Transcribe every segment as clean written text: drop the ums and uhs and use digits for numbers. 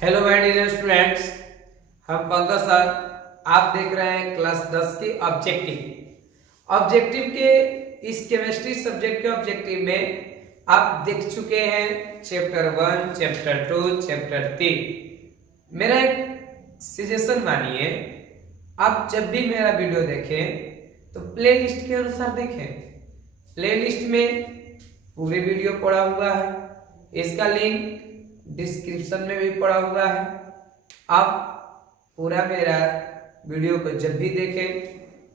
Hello my dear students, हम Pankaj sir. आप देख रहे हैं क्लास 10 के ऑब्जेक्टिव के इस केमिस्ट्री सब्जेक्ट के ऑब्जेक्टिव में आप देख चुके हैं चैप्टर 1, चैप्टर 2, चैप्टर 3। मेरा एक सजेशन मानिए, आप जब भी मेरा वीडियो देखें तो प्लेलिस्ट के अनुसार देखें। प्लेलिस्ट में पूरे वीडियो पड़ा हुआ है, इसका लिंक डिस्क्रिप्शन में भी पड़ा हुआ है। आप पूरा मेरा वीडियो को जब भी देखें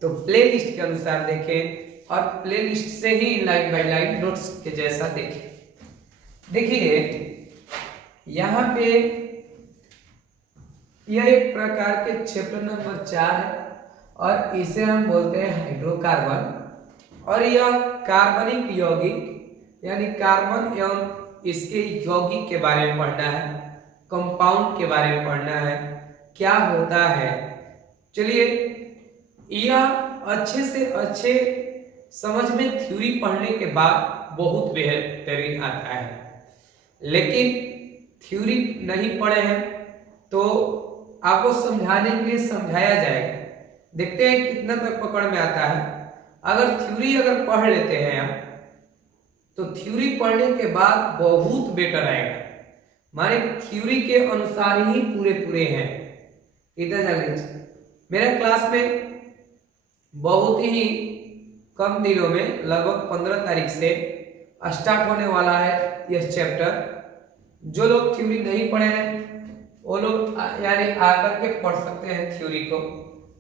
तो प्लेलिस्ट के अनुसार देखें और प्लेलिस्ट से ही लाइन बाय लाइन नोट्स के जैसा देखें। देखिए यहाँ पे यह एक प्रकार के चैप्टर नंबर 4 है और इसे हम बोलते हैं हाइड्रोकार्बन। और यह कार्बनिक यौगिक यानी कार्बन एवं इसके यौगिक के बारे में पढ़ना है, कंपाउंड के बारे में पढ़ना है, क्या होता है। चलिए, यह अच्छे से अच्छे समझ में थ्योरी पढ़ने के बाद बहुत बेहतरीन आता है। लेकिन थ्योरी नहीं पढ़े हैं तो आपको समझाने के लिए समझाया जाएगा, देखते हैं कितना तक पकड़ में आता है। अगर थ्योरी पढ़ लेते हैं आप तो थ्योरी पढ़ने के बाद बहुत बेटर आएगा, माने थ्योरी के अनुसार ही पूरे हैं। इधर जान लीजिए, मेरे क्लास में बहुत ही कम दिनों में लगभग 15 तारीख से स्टार्ट होने वाला है यह चैप्टर। जो लोग थ्योरी नहीं पढ़े हैं वो लोग यानी आकर के पढ़ सकते हैं, थ्योरी को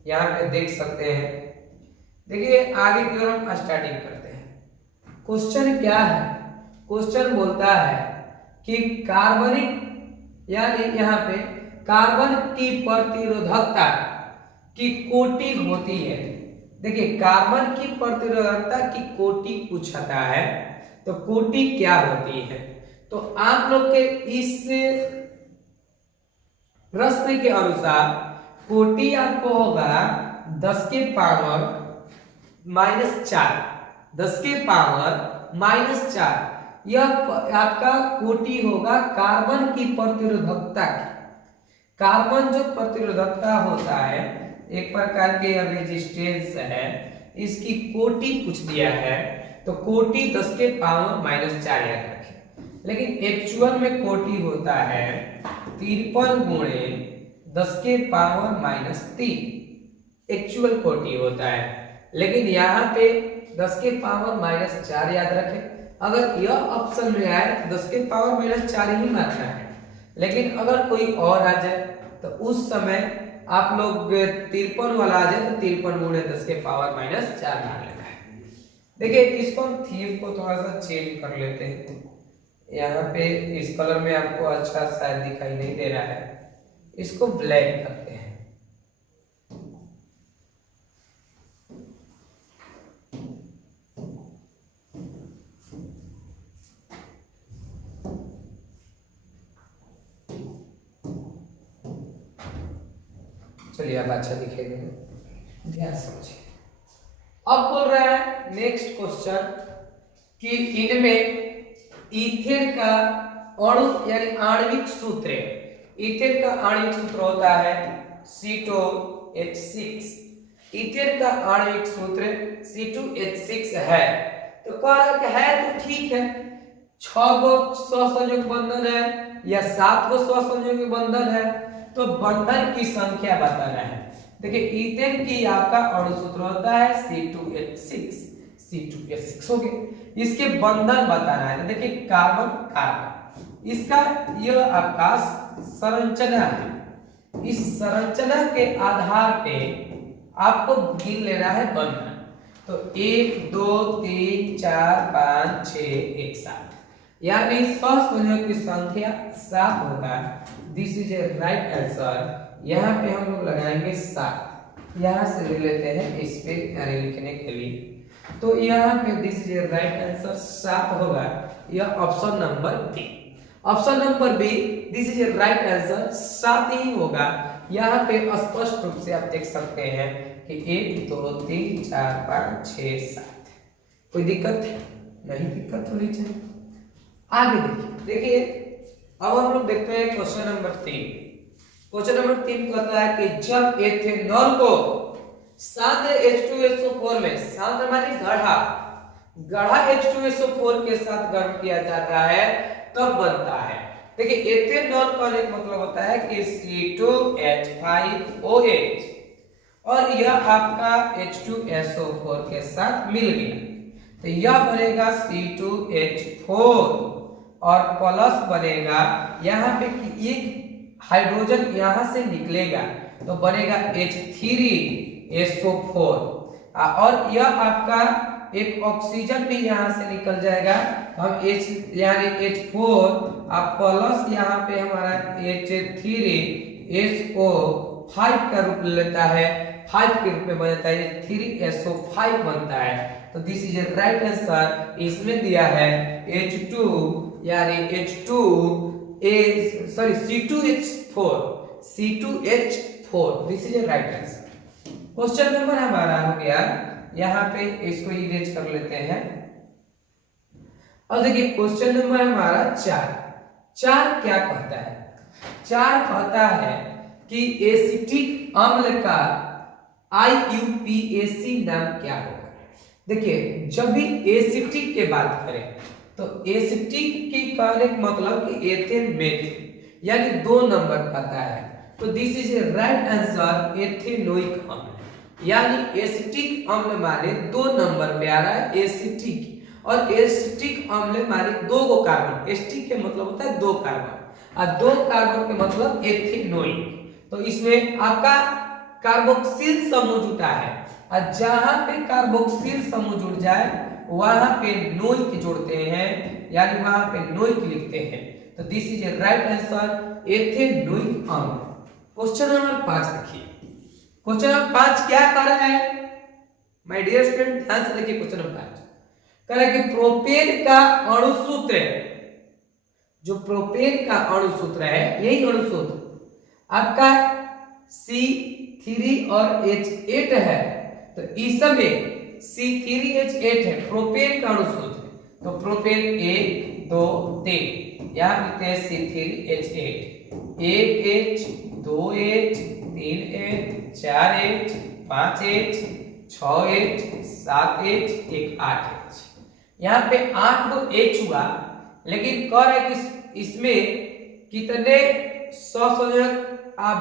यहाँ पे देख सकते हैं। देखिए आगे की ओर हम स्टार्टिंग करते हैं। क्वेश्चन क्या है? क्वेश्चन बोलता है कि कार्बनिक यानी यहाँ पे कार्बन की प्रतिरोधकता की कोटि होती है। देखिए कार्बन की प्रतिरोधकता की कोटि पूछता है तो कोटि क्या होती है। तो आप लोग के इस प्रश्न के अनुसार कोटि आपको होगा 10 के पावर -4, 10 के पावर -4। यह आपका कोटि होगा कार्बन की प्रतिरोधकता की। कार्बन जो प्रतिरोधकता होता है, एक प्रकार के रेजिस्टेंस है, इसकी कोटि पूछ दिया है तो कोटि 10 के पावर -4 याद रखें। लेकिन एक्चुअल में कोटि होता है 53 गुणे 10 के पावर -3 एक्चुअल कोटि होता है। लेकिन यहाँ पे 10 के पावर -4 याद रखें। अगर यह ऑप्शन में आए तो 10 के पावर -4 ही मानना है। लेकिन अगर कोई और आ जाए तो उस समय आप लोग 53 वाला आ जाए तो 53 गुणे 10 के पावर -4 मान लेना है। देखिए इसको हम थीम को थोड़ा सा चेंज कर लेते हैं। यहाँ पे इस कलर में आपको अच्छा शायद दिखाई नहीं दे रहा है, इसको ब्लैक करते हैं। चलिए अब अच्छा दिखाई देगा, ध्यान समझिए। अब बोल रहा है नेक्स्ट क्वेश्चन कि इनमें ईथेन का अणु यानी आणविक सूत्र, ईथेन का आणविक सूत्र होता है C2H6। ईथेन का आणविक सूत्र C2H6 है। तो कह रहा है तो ठीक है, 6 गो सहसंयोजक बंधन है या 7 गो सहसंयोजक बंधन है, तो बंधन की संख्या बताना है। देखिए ईथेन की आपका अणु सूत्र होता है C2H6, C2H6 हो गया। इसके बंधन बताना है। देखिए कार्बन कार्बन, इसका यह आपका संरचना है। इस संरचना के आधार पे आपको गिन लेना है बंधन। तो 1 2 3 4 5 6 1 7 यानी सहसंयोजक की संख्या 7 होगा। This is a right answer. यहाँ पे हम लोग लगाएंगे 7, यहाँ से ले लेते हैं इस पे यानी लिखने के लिए। तो यहाँ पे this is a right answer 7 होगा। यह option number B. Option number B this is a right answer 7 ही होगा। यहाँ पे स्पष्ट रूप से आप देख सकते हैं कि 1 2 3 4 5 6 7। कोई दिक्कत नहीं, दिक्कत होनी चाहिए। आगे देखिए अब हम लोग देखते हैं क्वेश्चन नंबर 3। क्वेश्चन नंबर 3 कहता है कि जब एथेनॉल को सांद्र H2SO4 में, सांद्र माने गढ़ा H2SO4 के साथ गर्म किया जाता है तब बनता है। देखिए एथेनॉल का एक मतलब होता है कि C2H5OH और यह आपका H2SO4 के साथ मिल गया तो यह बनेगा C2H4 और प्लस बनेगा यहाँ पे एक हाइड्रोजन यहाँ से निकलेगा तो बनेगा H3SO4 और यह आपका एक ऑक्सीजन भी यहाँ से निकल जाएगा। हम H यानी H4 आप प्लस यहाँ पे हमारा H3SO5 का रूप लेता है, 5 के रूप में बनता है 3SO5 बनता है। तो दिस इज राइट आंसर। इसमें दिया है H2 यानी C2H4 this is right answer. Question number हमारा हो गया, यहाँ पे इसको इरेज कर लेते हैं। अब देखिए क्वेश्चन नंबर हमारा 4 क्या कहता है? 4 कहता है कि एसिटिक अम्ल का IUPAC नाम क्या होगा? देखिए जब भी एसिटिक की बात करें तो एसिटिक की कहने का मतलब कि एथेन मेथिन यानी 2 नंबर कहता है तो this is right answer ethanoic अम्ल यानी एसिटिक अम्ल माने 2 नंबर पे आ रहा है एसिटिक और एसिटिक अम्ल माने 2 को कार्बन, एसिटिक के मतलब होता है 2 कार्बन और 2 कार्बन के मतलब एथेनोइक। तो इसमें आपका कार्बोक्सिल समूह जुटा है और जहां पे कार्बोक्सिल समूह जुड़ जाए वहां पे नोइक जोड़ते हैं यानी वहां पे नोइक लिखते हैं। तो this is right answer ethanoic अम्ल। क्वेश्चन नंबर 5 देखिए। क्वेश्चन नंबर 5 क्या कर रहा है माय डियर स्टूडेंट? ध्यान से देखिए क्वेश्चन नंबर 5 कह रहा है कि प्रोपेन का अणुसूत्र, जो प्रोपेन का अणुसूत्र है यही अणुसूत्र आपका C3 और H8 है तो इस समय C3H8 है प्रोपेन का अणुसूत्र। तो प्रोपेन 1 2 3 यहां लिखते हैं C3H8 1H 2H 3H 4H 5H 6H 7H 8H। यहाँ पे 8 को H हुआ लेकिन कह रहा है कि इसमें कितने सहसंयोजक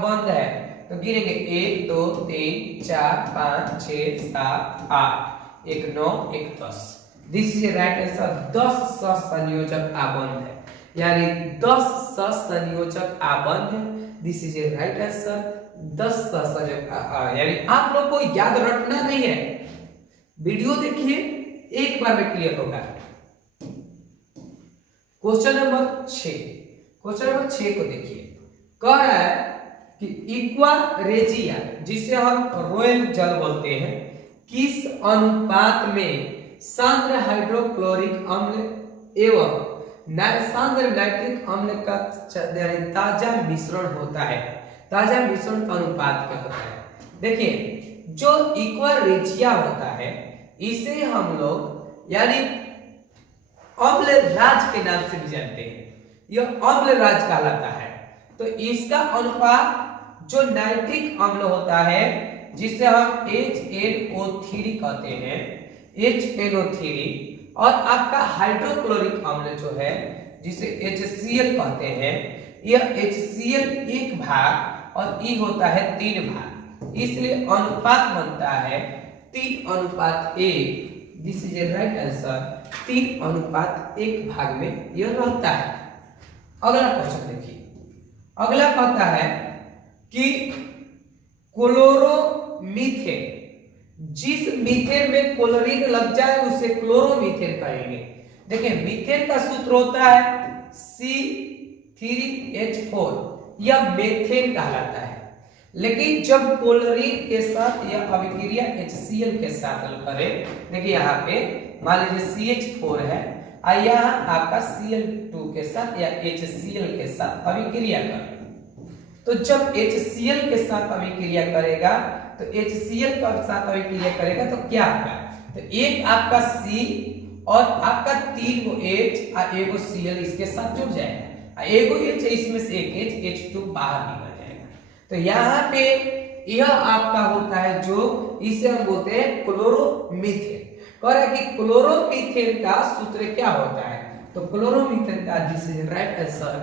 बंद है तो गिनेंगे 1 2 3 4 5 6 7 8 1 9 1 10। दिस इज राइट आंसर 10 सहसंयोजक आबंध है यानी 10 सहसंयोजक आबंध है। दिस इज राइट आंसर 10 सहसंयोजक यानी आप लोग को याद रखना नहीं है, वीडियो देखिए एक बार में क्लियर होगा। क्वेश्चन नंबर 6 को देखिए कह रहा है कि इक्वा रेजिया जिसे हम रॉयल जल बोलते हैं किस अनुपात में सांद्र हाइड्रोक्लोरिक अम्ल एवं सांद्र नाइट्रिक अम्ल का ताजा मिश्रण होता है? ताजा मिश्रण का अनुपात क्या होता है? देखिए जो इक्वा रेजिया होता है इसे हम लोग यानी अम्ल राज के नाम से भी जानते हैं, यह अम्ल राज कहलाता है। तो इसका अनुपात जो नाइट्रिक अम्ल होता है जिसे हम HNO3 कहते हैं HNO3 और आपका हाइड्रोक्लोरिक अम्ल जो है जिसे HCl कहते हैं यह HCl 1 भाग और E होता है 3 भाग, इसलिए अनुपात बनता है 3:1। This is a right answer 3:1 भाग में यह रहता है। अगला क्वेश्चन देखिए, अगला कहता है कि क्लोरोमीथेन, जिस मीथेन में क्लोरीन लग जाए उसे क्लोरोमीथेन कहेंगे। देखिए मीथेन का सूत्र होता है C3H4, यह मेथेन कहलाता है। लेकिन जब क्लोरीन के साथ यह अभिक्रिया HCl के साथ करे, देखिए यहाँ पे मान लीजिए CH4 है और यहाँ आपका Cl2 के साथ या HCl के साथ अभिक्रिया करे, तो जब HCl के साथ अभिक्रिया करेगा तो HCl के साथ अभिक्रिया करेगा तो क्या होगा? तो एक आपका C और आपका 3 गो H और 1 गो Cl इसके साथ जुड़ जाएगा एगो H है, इसमें से एक H2 बाहर निकल जाएगा। तो यहाँ पे यह आपका होता है जो इसे हम बोलते हैं क्लोरोमीथेन। कह रहा है कि क्लोरोमीथेन का सूत्र क्या होता है, तो क्लोरोमीथेन का this is right answer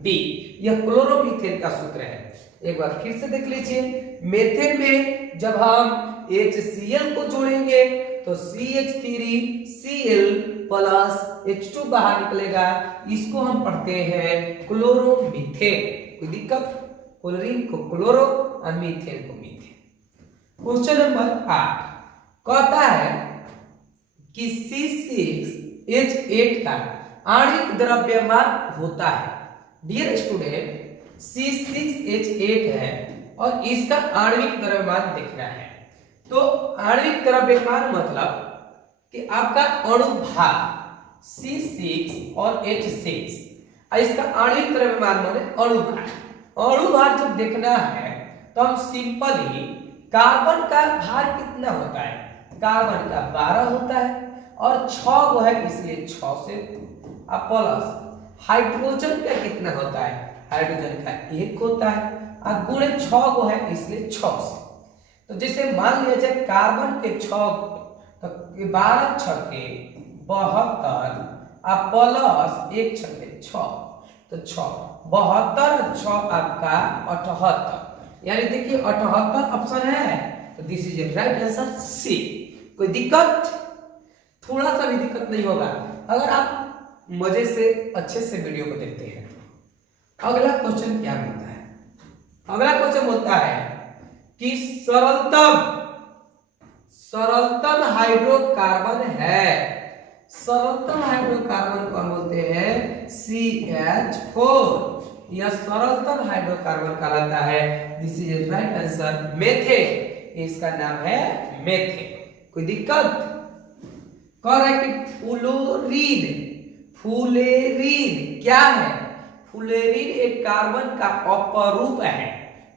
B, यह क्लोरोमीथेन का सूत्र है। एक बार फिर से देख लीजिए, मेथेन में जब हम HCl को जोड़ेंगे तो CH3Cl प्लस H2 बाहर निकलेगा, इसको हम पढ़ते हैं क्लोरोमीथेन। कोई दिक्कत? क्लोरीन को क्लोरो और मीथेन को मीथेन। क्वेश्चन नंबर 8 कहता है कि C6H8 का आणविक द्रव्यमान होता है। डियर स्टूडेंट, C6H8 है और इसका आणविक द्रव्यमान देखना है। तो आणविक द्रव्यमान मतलब कि आपका अणु भार C6 और H6, इसका आणविक द्रव्यमान माने अणु भार। अणु भार जब देखना है तो हम सिंपली कार्बन का भार कितना होता है, कार्बन का 12 होता है और 6 वो है इसलिए 6 से, अब प्लस हाइड्रोजन का कितना होता है, हाइड्रोजन का 1 होता है और गुणे 6 वो है इसलिए 6 से। तो जैसे मान लिया जाए कार्बन के 6 तो 12 छक्के 72 और प्लस 1 छक्के 6 तो 6 72 6 आपका 78, यानी देखिए 78 ऑप्शन है, तो this is right answer C. कोई दिक्कत? थोड़ा सा भी दिक्कत नहीं होगा अगर आप मजे से अच्छे से वीडियो को देखते हैं। अगला क्वेश्चन क्या बोलता है, अगला क्वेश्चन बोलता है कि सरलतम हाइड्रोकार्बन है। सरलतम हाइड्रोकार्बन को हम बोलते हैं CH4, यह सरलतम हाइड्रोकार्बन कहलाता है। This is right answer methane, इसका नाम है मेथेन। कोई दिक्कत? कह रहा है कि फुलेरीन क्या है, फुलेरीन एक कार्बन का अपरूप है।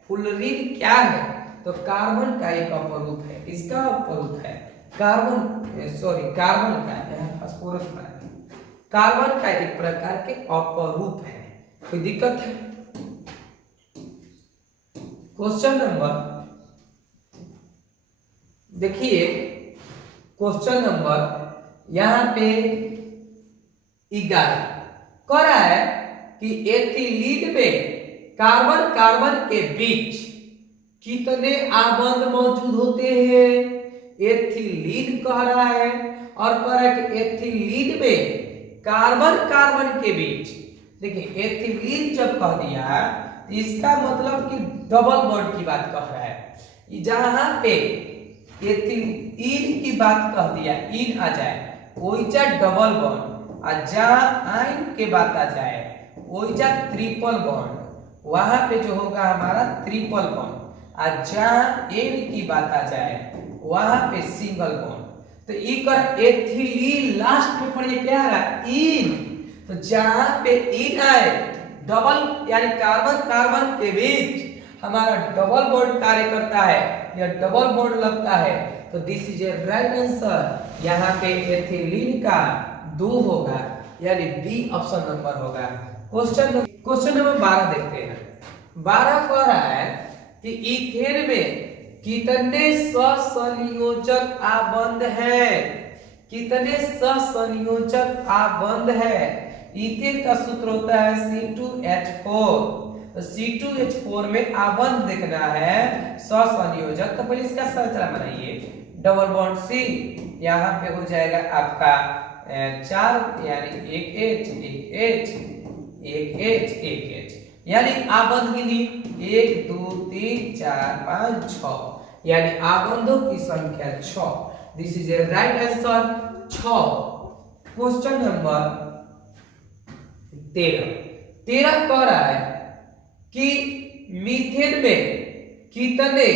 फुलेरीन क्या है, तो कार्बन का एक अपरूप है, इसका अपरूप है कार्बन का फास्फोरस, कार्बन का एक प्रकार के अपरूप है। कोई दिक्कत है? क्वेश्चन नंबर देखिए, क्वेश्चन नंबर यहां पे 11 कह रहा है कि एथिलीन में कार्बन कार्बन के बीच कितने आबंध मौजूद होते हैं, एथिलीन कह रहा है और कह रहा है कि एथिलीन में कार्बन कार्बन के बीच, देखिए एथिलीन जब कह दिया इसका मतलब कि डबल बॉन्ड की बात कह रहा है। जहां पे एथिलीन की बात कह दिया, इन आ जाए ओइजा डबल बॉन्ड, और जहां आइन के बात आ जाए ओइजा ट्रिपल बॉन्ड, वहां पे जो होगा हमारा ट्रिपल बॉन्ड, और जहां एन की बात आ जाए वहां पे सिंगल बॉन्ड। तो इकर एथिलीन लास्ट में पढ़िए क्या आ रहा है, इन। तो जहां पे इन आए डबल यानी कार्बन कार्बन के बीच हमारा डबल बॉन्ड कार्य करता है, यह डबल बॉन्ड लगता है, तो this is a right answer. यहाँ पे एथिलीन का 2 होगा, यानी बी ऑप्शन नंबर होगा। क्वेश्चन नंबर 12 देखते हैं। 12 कह रहा है कि इथेन में कितने सहसंयोजक आबंध है, कितने सहसंयोजक आबंध है। इथेन का सूत्र होता है C2H4, तो C2H4 में आबंध देखना है सहसंयोजक, तो पहले इसका संरचना बनाइए। डबल बॉन्ड C, यहाँ पे हो जाएगा आपका 4 यानी एक H, यानी आबंध गिनी 1 2 3 4 5 6, यानी आबंधों की संख्या 6। This is a right answer 6। Question number 13 कह रहा है कि मीथेन में कितने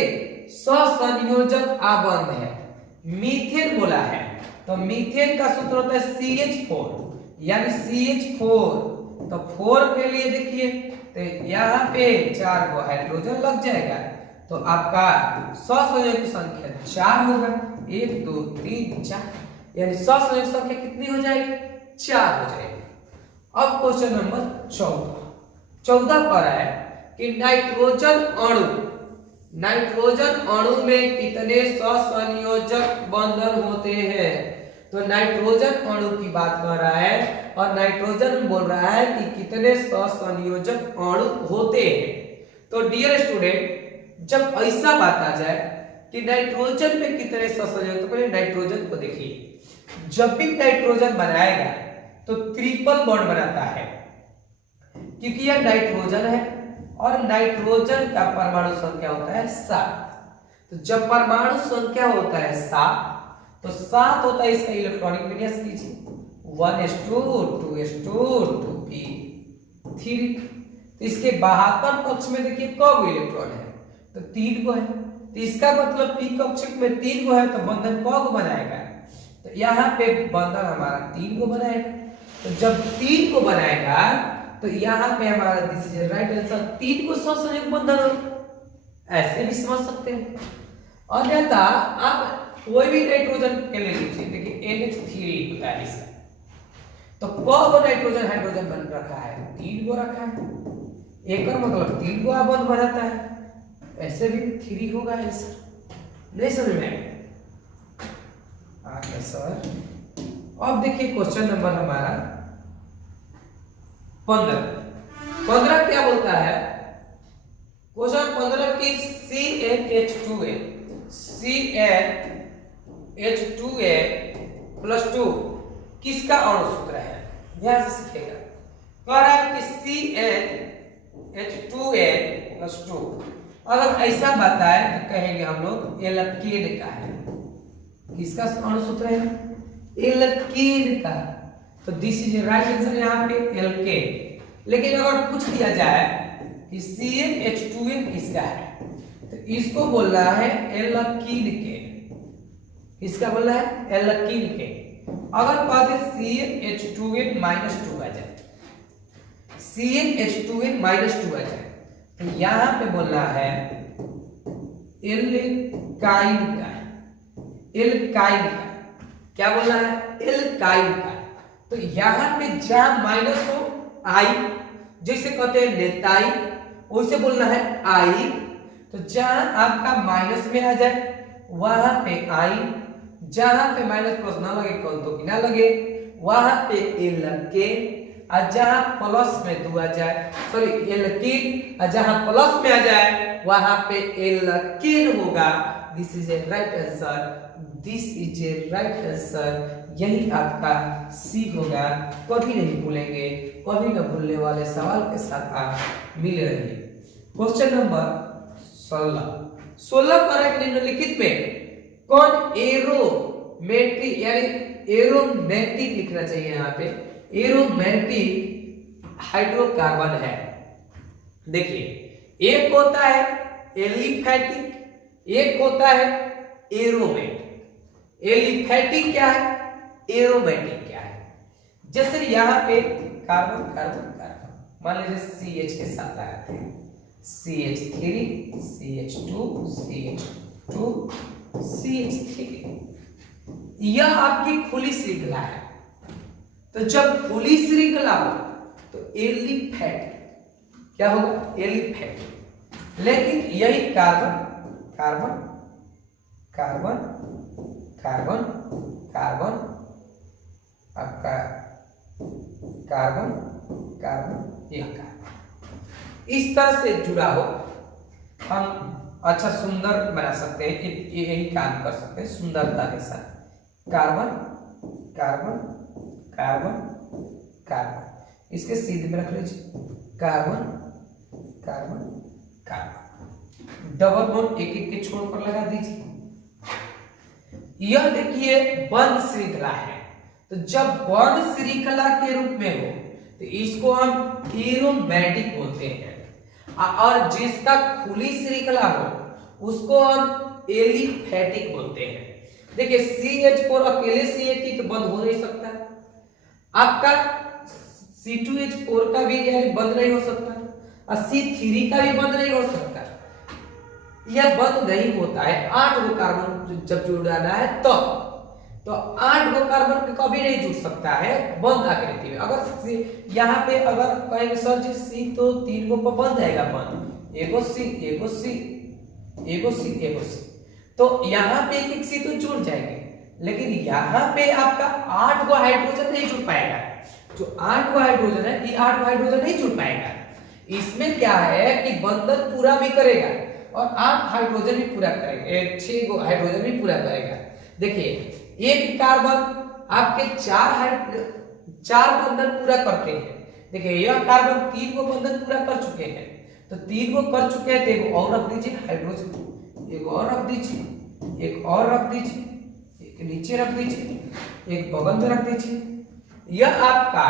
सहसंयोजक आबंध है। मीथेन बोला है तो मीथेन का सूत्र होता है CH4, यानी CH4, तो 4 के लिए देखिए तो यहाँ पे 4 को हाइड्रोजन लग जाएगा, तो आपका सहसंयोजक की संख्या 4 होगा। 1 2 3 4, यानी सहसंयोजक संख्या कितनी हो जाएगी, 4 हो जाएगी। अब क्वेश्चन नंबर 14 14 पर है कि नाइट्रोजन अणु में कितने सहसंयोजक बंधन होते हैं। तो नाइट्रोजन अणु की बात कर रहा है और नाइट्रोजन बोल रहा है कि कितने सहसंयोजक अणु होते हैं। तो डियर स्टूडेंट, जब ऐसा बात आ जाए कि नाइट्रोजन में कितने सहसंयोजक, तो पहले नाइट्रोजन को देखिए। जब भी नाइट्रोजन बनाएगा तो ट्रिपल बॉन्ड बनाता है, क्योंकि यह नाइट्रोजन है और नाइट्रोजन का परमाणु संख्या होता है 7। तो जब परमाणु संख्या होता है 7, तो 7 होता है इसका इलेक्ट्रॉनिक विन्यास कीजिए 1s2 2s2 2p3। तो इसके बाहर पक्ष में देखिए कौ इलेक्ट्रॉन है, तो 3 गो है। तो इसका मतलब p कक्ष में 3 गो है, तो बंधन कौ बनाएगा, तो यहाँ पे बंधन हमारा 3 गो बनाएगा। तो जब 3 को बनाएगा तो यहाँ पे हमारा दिस इज राइट आंसर 3 को सहसंयोजक बंधन हो, ऐसे भी समझ सकते हैं। अन्यथा आप कोई भी नाइट्रोजन के ले लीजिए, देखिए NH3 होता है इसका, तो कौ नाइट्रोजन हाइड्रोजन बन रखा है, 3 गो रखा है, एक और मतलब 3 गो बंध बनाता है, ऐसे भी 3 होगा आंसर। नहीं समझ में आया सर। अब देखिए क्वेश्चन नंबर हमारा 15 क्या बोलता है, क्वेश्चन 15 की CnH2a प्लस 2 किसका अणु सूत्र है, ध्यान से सीखिएगा। कह रहा है कि CnH2a प्लस 2, अगर ऐसा बताए तो कहेंगे हम लोग एल्कीन का है। किसका अणु सूत्र है, एल्कीन का। तो दिस इज राइट आंसर यहाँ पे एल्केन। लेकिन अगर पूछ दिया जाए कि CnH2n किसका है, तो इसको बोल रहा है एल्कीन के। किसका बोल रहा है, एल्कीन के। अगर बात CnH2n माइनस 2 आ जाए, CnH2n माइनस 2 आ जाए, तो यहाँ पे बोल रहा है एल्काइन का। एल्काइन का क्या बोल रहा है, एल्काइन का। तो यहाँ पे जहां माइनस हो आई, जैसे कहते हैं नेताई, वैसे बोलना है आई। तो जहां आपका माइनस में आ जाए वहां पे आई, जहां पे माइनस प्लस ना लगे कौन तो कि ना लगे वहां पे एल्केन, और जहां प्लस में 2 आ जाए सॉरी एल्कीन, और जहां प्लस में आ जाए वहां पे एल्कीन होगा। This is a right answer, this is a right answer. यही आपका सी होगा। कभी नहीं भूलेंगे, कभी न भूलने वाले सवाल के साथ आप मिल रहिए। क्वेश्चन नंबर 16 करेक्ट निम्नलिखित में कौन एरोमेटिक यानी एरोमेटिक लिखना चाहिए यहाँ पे, एरोमेटिक हाइड्रोकार्बन है। देखिए एक होता है एलिफैटिक, एक होता है एरोमेटिक। एलिफैटिक क्या है, एरोमेटिक क्या है। जैसे यहाँ पे कार्बन कार्बन कार्बन मान लीजिए CH के साथ आए थे, CH3 CH2 CH2 CH3, यह आपकी खुली श्रृंखला है। तो जब खुली श्रृंखला हो तो एलिफैटिक क्या होगा, एलिफैटिक। लेकिन यही carbon carbon carbon carbon carbon आपका कार्बन कार्बन यह कार्बन इस तरह से जुड़ा हो, हम अच्छा सुंदर बना सकते हैं। यही काम कर सकते हैं सुंदरता के साथ। कार्बन कार्बन कार्बन कार्बन, इसके सीधे में रख लीजिए carbon carbon carbon, double bond एक एक के छोड़ कर लगा दीजिए। यह देखिए बंद श्रृंखला है। तो जब बंद श्रृंखला के रूप में हो तो इसको हम एरोमेटिक बोलते हैं, और जिसका खुली श्रृंखला हो उसको हम एलिफैटिक बोलते हैं। देखिए CH4 अकेले CH3 तो बंद हो नहीं सकता, आपका C2H4 का भी यानी बंद नहीं हो सकता, और C3 का भी बंद नहीं हो सकता। यह बंद नहीं होता है 8 गो कार्बन जब जुड़ाना है तो तो 8 गो कार्बन कभी नहीं जुड़ सकता है बंद आकृति में। अगर यहाँ पे अगर कहेंगे सर जी सी तो 3 गो पर बन जाएगा बंद, एगो सी एगो सी एगो सी एगो सी, तो यहाँ पे एक सी तो जुड़ जाएंगे, लेकिन यहाँ पे आपका 8 गो हाइड्रोजन नहीं जुड़ पाएगा। जो 8 गो हाइड्रोजन है ये 8 गो हाइड्रोजन नहीं जुड़ पाएगा। इसमें क्या है कि बंधन पूरा भी करेगा और 8 हाइड्रोजन भी पूरा करेगा, 6 गो हाइड्रोजन भी पूरा करेगा। देखिए एक कार्बन आपके 4 बंधन पूरा करते हैं। देखिए यह कार्बन 3 गो बंधन पूरा कर चुके हैं, तो 3 गो कर चुके हैं, तो एक और रख दीजिए हाइड्रोजन, एक और रख दीजिए, एक और रख दीजिए, एक नीचे रख दीजिए, एक बगल में रख दीजिए। यह आपका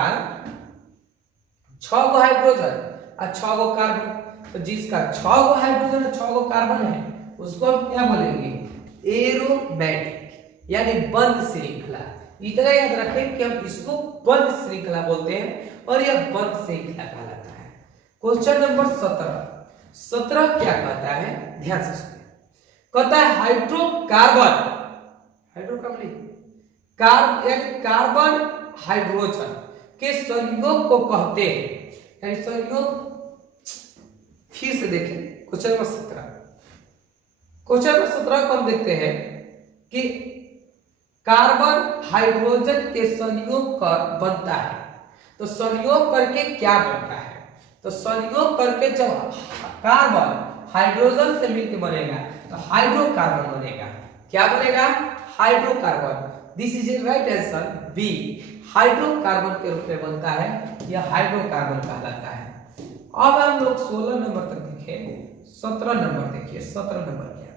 6 गो हाइड्रोजन और 6 गो कार्बन। तो जिसका 6 गो हाइड्रोजन और 6 गो कार्बन है उसको हम क्या बोलेंगे, एरोमेटिक यानी बंद श्रृंखला। इतना याद रखें कि हम इसको बंद श्रृंखला बोलते हैं और यह बंद श्रृंखला कहलाता है। क्वेश्चन नंबर 17 क्या कहता है, ध्यान से सुनिए। कहता है हाइड्रोकार्बन, कार्बन हाइड्रोजन के संयोग को कहते हैं, यानी संयोग। फिर से देखें क्वेश्चन नंबर 17। क्वेश्चन नंबर 17 को हम देखते हैं कि कार्बन हाइड्रोजन के संयोग कर बनता है। तो संयोग करके क्या बनता है, तो संयोग करके जब कार्बन हाइड्रोजन से मिलकर बनेगा तो हाइड्रोकार्बन बनेगा। क्या बनेगा, hydrocarbon. This is a right answer B, hydrocarbon के रूप में बनता है, यह हाइड्रोकार्बन कहलाता है। अब हम लोग 16 नंबर तक देखें, 17 नंबर देखिए, 17 नंबर क्या है।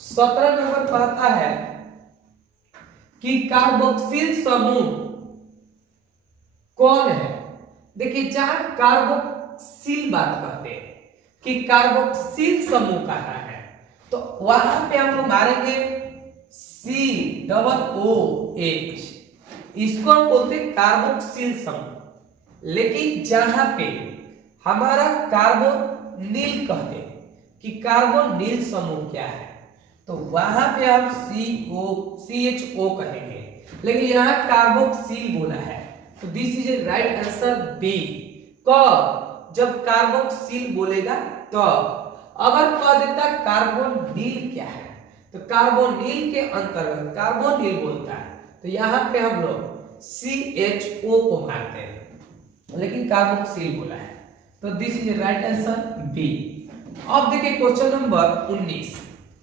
17 नंबर कहता है कि कार्बोक्सिल समूह कौन है। देखिए जहां कार्बोक्सिल बात करते हैं कि कार्बोक्सिल समूह कहा है, तो वहां पे हम लोग मारेंगे COOH, इसको हम बोलते हैं कार्बोक्सिल समूह। लेकिन जहां पे हमारा कार्बोनिल कहते हैं कि कार्बोनिल समूह क्या है, तो वहां पे हम CHO कहेंगे, लेकिन यहाँ कार्बोक्सिल बोला है, तो this is a right answer B. कब, जब कार्बोक्सिल बोलेगा तो। अगर कह देता कार्बोनिल क्या है, तो कार्बोनिल के अंतर्गत कार्बोनिल बोलता है, तो यहाँ पे हम लोग CHO को मारते हैं, लेकिन कार्बोक्सिल बोला है, तो this is right answer B. अब देखिए क्वेश्चन नंबर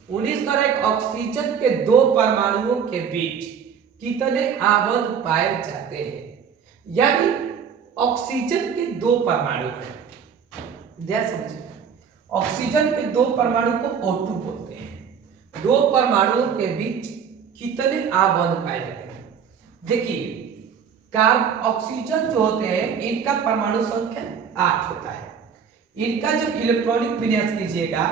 19 का एक ऑक्सीजन के 2 परमाणुओं के बीच कितने आबंध पाए जाते हैं। यानी ऑक्सीजन के 2 परमाणु हैं, ध्यान समझिए, ऑक्सीजन के 2 परमाणु को O2 बोलते हैं। 2 परमाणुओं के बीच कितने आबंध पाए जाते हैं। देखिए ऑक्सीजन जो होते हैं इनका परमाणु संख्या 8 होता है। इनका जब इलेक्ट्रॉनिक विन्यास कीजिएगा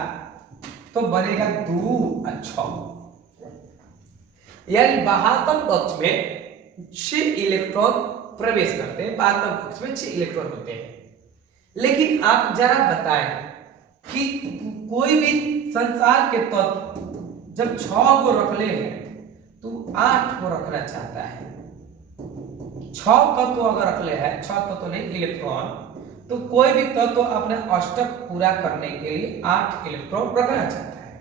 तो बनेगा 2 और 6, यानी बाह्यतम कक्ष में 6 इलेक्ट्रॉन प्रवेश करते हैं, बाह्यतम कक्ष में 6 इलेक्ट्रॉन होते हैं। लेकिन आप जरा बताएं कि कोई भी संसार के तत्व जब 6 को रख ले हैं तो 8 को रखना चाहता है। 6 तत्व अगर रख ले है, 6 तत्व नहीं इलेक्ट्रॉन, तो कोई भी तत्व अपने अष्टक पूरा करने के लिए 8 इलेक्ट्रॉन रखना चाहता है।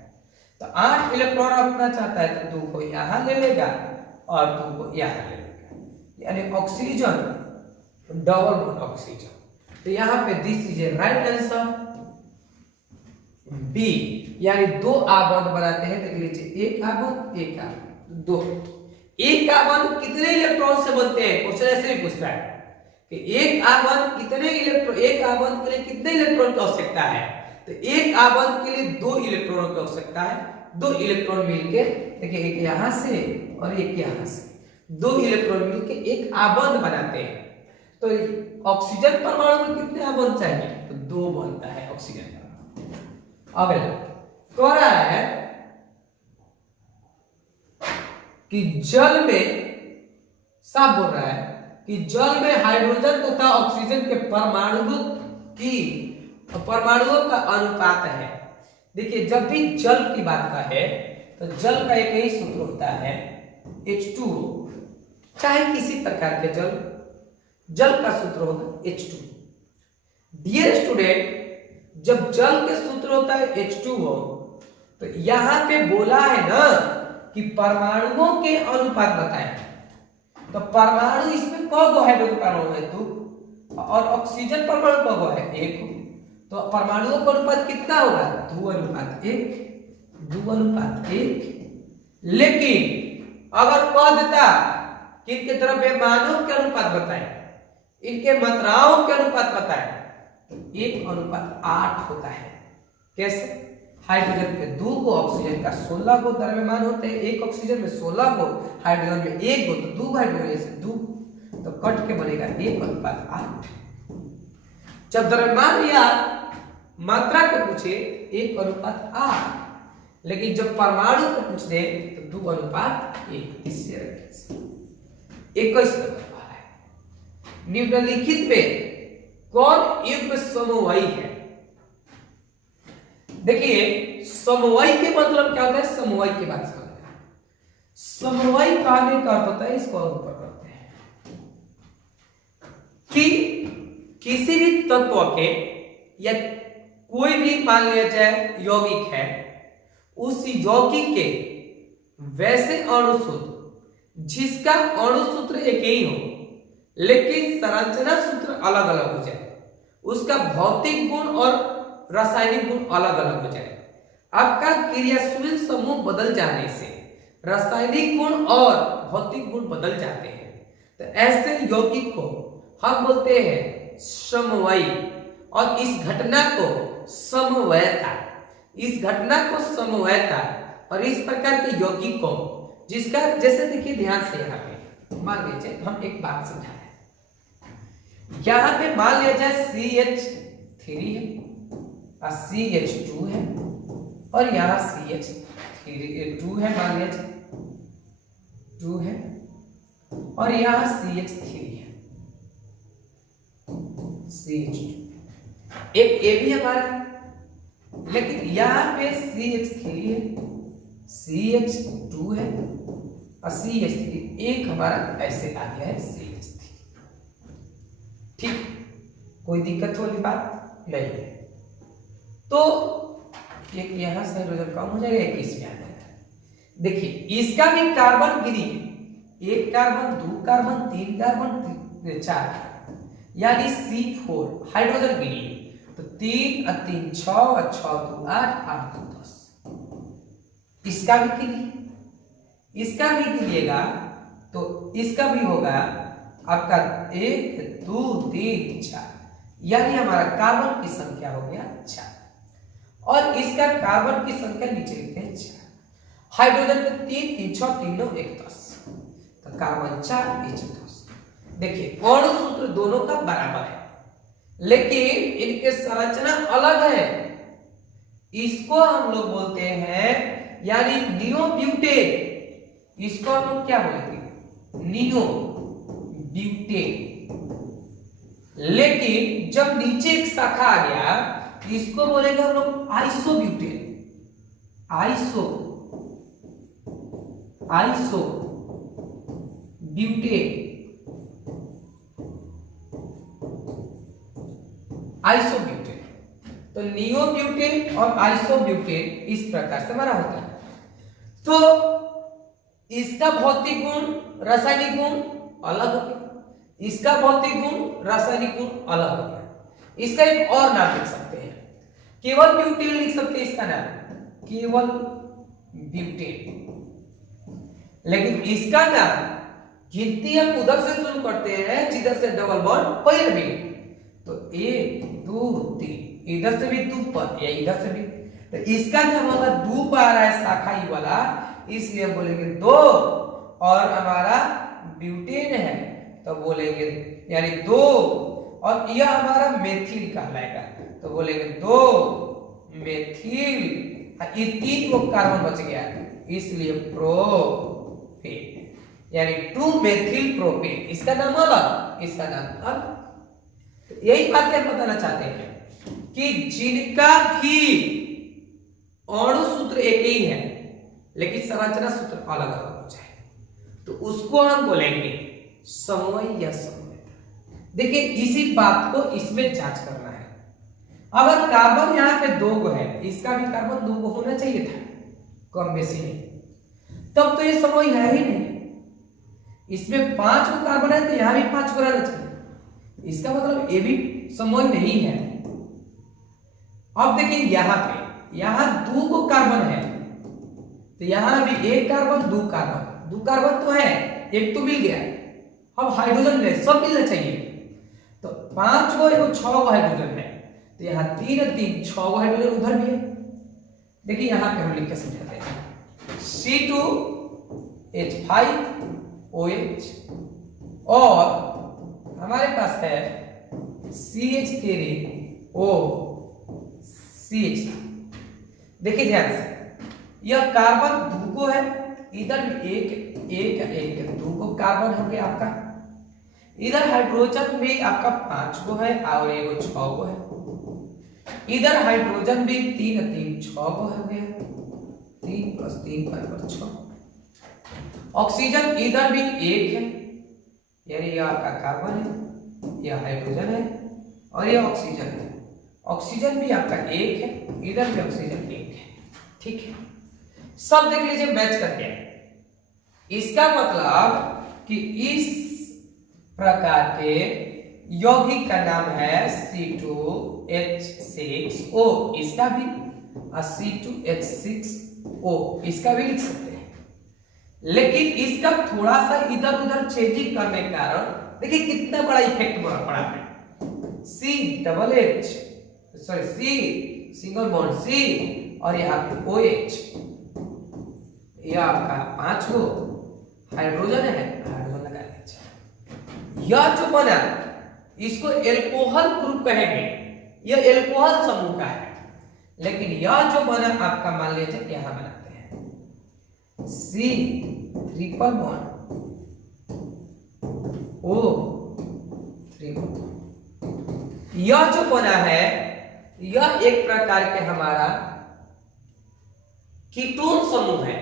तो 8 इलेक्ट्रॉन रखना चाहता है तो 2 को यहां ले लेगा और 2 को यहां ले लेगा, यानी ऑक्सीजन डबल बॉन्ड ऑक्सीजन। तो यहां पे this is a right answer B, यानी 2 आबंध बनाते हैं। देख लीजिए, 1 आबंध 1 आबंध 2। एक आबंध कितने इलेक्ट्रॉन से बनते हैं, क्वेश्चन ऐसे भी पूछता है कि एक आबंध कितने इलेक्ट्रॉन, एक आबंध के लिए कितने इलेक्ट्रॉन की आवश्यकता है। तो एक आबंध के लिए 2 इलेक्ट्रॉनों की आवश्यकता है। 2 इलेक्ट्रॉन मिलके, देखिए एक यहां से और एक यहां से, 2 इलेक्ट्रॉन मिलके एक आबंध बनाते हैं। तो ऑक्सीजन परमाणु में कितने आबंध चाहिए, तो 2 बनता है ऑक्सीजन परमाणु। अगला कह रहा है कि जल में, साफ बोल रहा है कि जल में हाइड्रोजन तथा ऑक्सीजन के परमाणुओं का अनुपात है। देखिए जब भी जल की बात का है तो जल का एक ही सूत्र होता है H2O। चाहे किसी प्रकार के जल का सूत्र होगा H2। डियर स्टूडेंट, जब जल के सूत्र होता है H2O, तो यहां पे बोला है ना कि परमाणुओं के अनुपात बताएं। तो परमाणु इसमें कौन हाइड्रोजन परमाणु है? 2। और ऑक्सीजन परमाणु कौन है? 1। तो परमाणुओं का अनुपात कितना होगा? 2:1। लेकिन अगर कह देता कि इनके द्रव्यमानों के अनुपात बताएं, इनके मात्राओं के अनुपात बताएं, तो 1:8 होता है। कैसे? हाइड्रोजन के 2 गो, ऑक्सीजन का 16 गो द्रव्यमान होते हैं। एक ऑक्सीजन में 16 गो, हाइड्रोजन में 1 गो, तो 2 हाइड्रोजन से 2, तो कट के बनेगा 1:8। जब द्रव्यमान या मात्रा को पूछे 1:8, लेकिन जब परमाणु को पूछ दे तो 2:1। इससे 21 नंबर है। निम्नलिखित में कौन युग्म समवायी है? देखिए, समवायी के मतलब क्या होता है? समवायी की बात समझते हैं। समवायी कहने का अर्थ होता है, इसको ऊपर करते हैं कि किसी भी तत्व के या कोई भी मान लिया जाए यौगिक है, उस यौगिक के वैसे अणुसूत्र जिसका अणुसूत्र एक ही हो लेकिन संरचना सूत्र अलग अलग हो जाए, उसका भौतिक गुण और रासायनिक गुण अलग अलग हो जाए। आपका क्रियाशील समूह बदल जाने से रासायनिक गुण और भौतिक गुण बदल जाते हैं, तो ऐसे यौगिक को हम बोलते हैं समवायी। और इस घटना को समवयता, इस घटना को समवयता। और इस प्रकार के यौगिक को जिसका, जैसे देखिए ध्यान से, यहाँ पे मान लीजिए हम एक बात समझाएं। यहाँ पे मान लिया जाए CH3 है और CH2 है, और यहाँ CH2 है, मान लिया जाए 2 है, और यहाँ CH3 है, CH2। एक A भी हमारा, लेकिन यहाँ पे CH3 है, CH2 है और CH3, एक हमारा ऐसे आ गया है CH3। ठीक, कोई दिक्कत वाली बात नहीं है। तो एक यहां से हाइड्रोजन कम हो जाएगा, एक इसमें आ जाएगा। देखिए, इसका भी कार्बन गिरी है, 1 कार्बन, 2 कार्बन, 3 कार्बन, 4, यानी C4 हाइड्रोजन गिरी है। तो 3 और 3 6 और 6 2 8, 8 2 10। इसका भी गिरी, इसका भी गिरिएगा तो इसका भी होगा आपका 1 2 3 4, यानी हमारा कार्बन की संख्या हो गया 4, और इसका कार्बन की संख्या नीचे लिखते हैं 4। हाइड्रोजन में 3 3 6 3 9 1 10, तो कार्बन 4 नीचे 10। देखिए, अणु सूत्र दोनों का बराबर है, लेकिन इनके संरचना अलग है। इसको हम लोग बोलते हैं यानी नियोब्यूटेन। इसको हम लोग क्या बोलेंगे? नियोब्यूटेन। लेकिन जब नीचे एक शाखा आ गया, इसको बोलेंगे हम लोग आइसोब्यूटेन। आइसोब्यूटेन। तो नियोब्यूटेन और आइसोब्यूटेन इस प्रकार से हमारा होता है। तो इसका भौतिक गुण, रासायनिक गुण अलग हो गया, इसका भौतिक गुण, रासायनिक गुण अलग हो गया। इसका एक और नाम लिख सकते हैं, केवल ब्यूटेन लिख सकते हैं इसका नाम, केवल ब्यूटेन। लेकिन इसका नाम गिनती हम उधर से शुरू करते हैं जिधर से डबल बॉन्ड पहले मिले। तो 1 2 3, इधर से भी 2 पर या इधर से भी, तो इसका नाम होगा 2 पर आ रहा है शाखा ई वाला, इसलिए बोलेंगे 2। और हमारा ब्यूटेन है तो बोलेंगे यानी 2, और यह हमारा मेथिल कहलाएगा, तो बोलेंगे 2 मेथिल। ये 3 को कार्बन बच गया, इसलिए प्रोपेन, यानी 2 मेथिल प्रोपेन। इसका नाम अलग, इसका नाम अलग। यही बात हम बताना चाहते हैं कि जिनका भी अणु सूत्र एक ही है, लेकिन संरचना सूत्र अलग अलग हो जाए तो उसको हम बोलेंगे समूह या समूह। देखिए इसी बात को इसमें जांच करना है। अगर कार्बन यहाँ पे 2 गो है, इसका भी कार्बन 2 गो होना चाहिए था, कम बेसी नहीं, तब तो ये समूह है ही नहीं। इसमें 5 गो कार्बन है तो यहाँ भी 5 गो रहना चाहिए, इसका मतलब ये भी समूह नहीं है। अब देखिए यहाँ 2 गो कार्बन है तो यहाँ भी 1 कार्बन 2 कार्बन, 2 कार्बन तो है, 1 तो मिल गया। अब हाइड्रोजन ले सब मिलना चाहिए तो 5 गो 6 गो हाइड्रोजन है तो यहाँ 3 और 3 6 गो हाइड्रोजन उधर भी है। देखिए यहाँ पे हम लिख के समझाते हैं C2H5OH और हमारे पास है CH3OCH। देखिए ध्यान से यह कार्बन 2 गो है, इधर भी एक 2 गो कार्बन हो गया आपका, इधर हाइड्रोजन भी आपका 5 गो है और ये 6 गो है, इधर हाइड्रोजन भी 3 6 गो हो गया, 3 + 3 = 6। ऑक्सीजन इधर भी 1 है, यानी ये आपका कार्बन है, यह हाइड्रोजन है और ये ऑक्सीजन है। ऑक्सीजन भी आपका 1 है, इधर भी ऑक्सीजन 1 है। ठीक है, सब देख लीजिए मैच करके। इसका मतलब कि इस प्रकार के यौगिक का नाम है C2H6O, इसका भी C2H6O इसका भी लिख सकते हैं, लेकिन इसका थोड़ा सा इधर उधर चेंजिंग करने के कारण देखिए कितना बड़ा इफेक्ट पड़ा है। C सिंगल बॉन्ड C और यहाँ पे OH, यह आपका 5 गो हाइड्रोजन है, हाइड्रोजन लगा लीजिए। यह जो बना इसको एल्कोहल ग्रुप कहेंगे, यह एल्कोहल समूह का है, लेकिन यह जो बना आपका मान लीजिए यहां बनाते हैं C triple bond O triple. यह जो बना है यह एक प्रकार के हमारा कीटोन समूह है,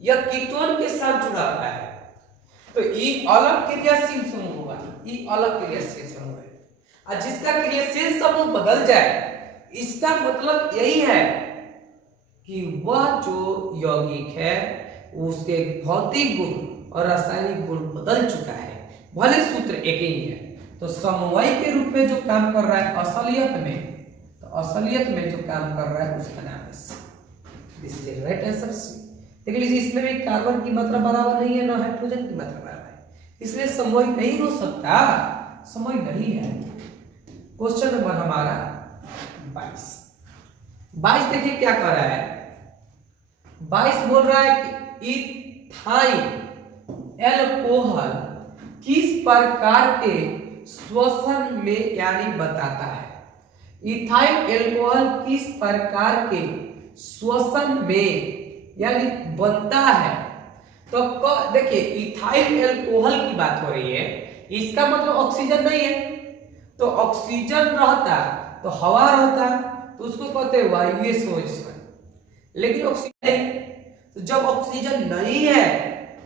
यह कीटोन के साथ जुड़ा हुआ है तो ये अलग क्रियाशील समूह होगा, ये अलग क्रियाशील समूह है। और जिसका क्रियाशील समूह बदल जाए इसका मतलब यही है कि वह जो यौगिक है उसके भौतिक गुण और रासायनिक गुण बदल चुका है, भले सूत्र एक ही है। तो समवायी के रूप में जो काम कर रहा है असलियत में जो काम कर रहा है उसका नाम है C। This is right answer C। देख लीजिए इसमें भी कार्बन की मात्रा बराबर नहीं है ना हाइड्रोजन की मात्रा बराबर है, इसलिए समूह नहीं हो सकता, समूह नहीं है। क्वेश्चन नंबर हमारा 22 देखिए क्या कर रहा है। 22 बोल रहा है कि इथाइल एल्कोहल किस प्रकार के श्वसन में यानी बताता है। इथाइल एल्कोहल किस प्रकार के श्वसन में यानी बनता है। तो देखिए इथाइल एल्कोहल की बात हो रही है, इसका मतलब ऑक्सीजन नहीं है, तो ऑक्सीजन रहता तो हवा रहता तो उसको कहते हैं वायवीय श्वसन, लेकिन ऑक्सीजन नहीं, तो जब ऑक्सीजन नहीं है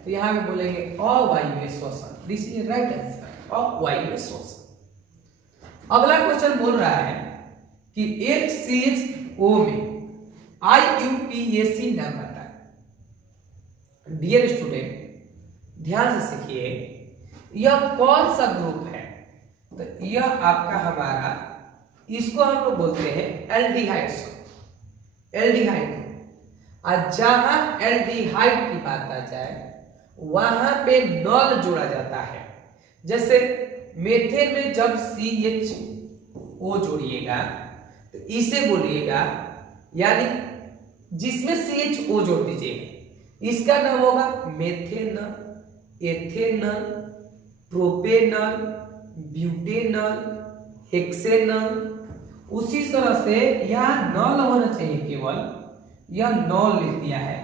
तो यहां पे बोलेंगे अवायवीय श्वसन। दिस इज राइट आंसर, अवायवीय श्वसन। अगला क्वेश्चन बोल रहा है कि HCHO में IUPAC नाम आता है। डियर स्टूडेंट ध्यान से सीखिए, यह कौन सा ग्रुप है। तो यह आपका हमारा, इसको हम लोग बोलते हैं एल्डिहाइड। एल्डिहाइड और जहां एल्डिहाइड की बात आ जाए वहां पे नॉल जोड़ा जाता है। जैसे मेथेन में जब CHO जोड़िएगा तो इसे बोलिएगा, यानी जिसमें CHO जोड़ दीजिएगा इसका नाम होगा मेथेनल, एथेनल, प्रोपेनल, ब्यूटेनल, हेक्सेनल। उसी तरह से यहां नॉल होना चाहिए, केवल यह नॉल लिख दिया है,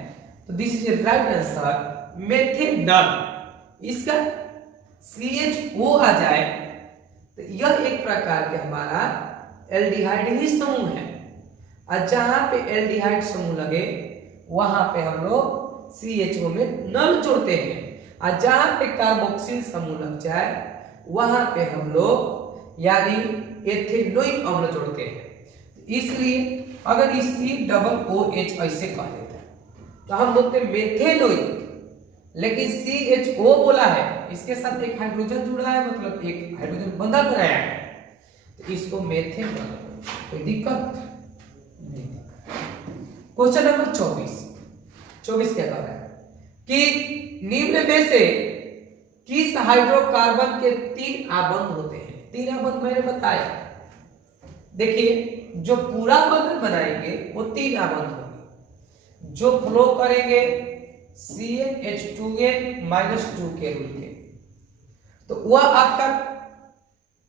तो दिस इज राइट आंसर मेथेनल। इसका CHO आ जाए तो यह एक प्रकार के हमारा एल्डिहाइड ही समूह है, और जहां पे एल्डिहाइड समूह लगे वहां पे हम लोग CHO में नल जोड़ते हैं, और जहां पे कार्बोक्सिल समूह लग जाए वहां पे हम लोग यानी एथेनोइक अम्ल जोड़ते हैं। इसलिए अगर इस COOH ऐसे कह देते हैं तो हम बोलते हैं मेथेनोइक, लेकिन CHO बोला है, इसके साथ एक हाइड्रोजन जुड़ा है, मतलब एक हाइड्रोजन बंधन बनाया है, तो इसको मेथेन बोला। कोई दिक्कत नहीं। क्वेश्चन नंबर 24 क्या कह रहा है कि निम्न में से किस हाइड्रोकार्बन के 3 आबंध होते हैं? 3 आबंध मैंने बताया। देखिए जो पूरा बंधन बनाएंगे वो 3 आबंध होंगे, जो फ्लो करेंगे CnH2n-2 के रूल के, तो वह आपका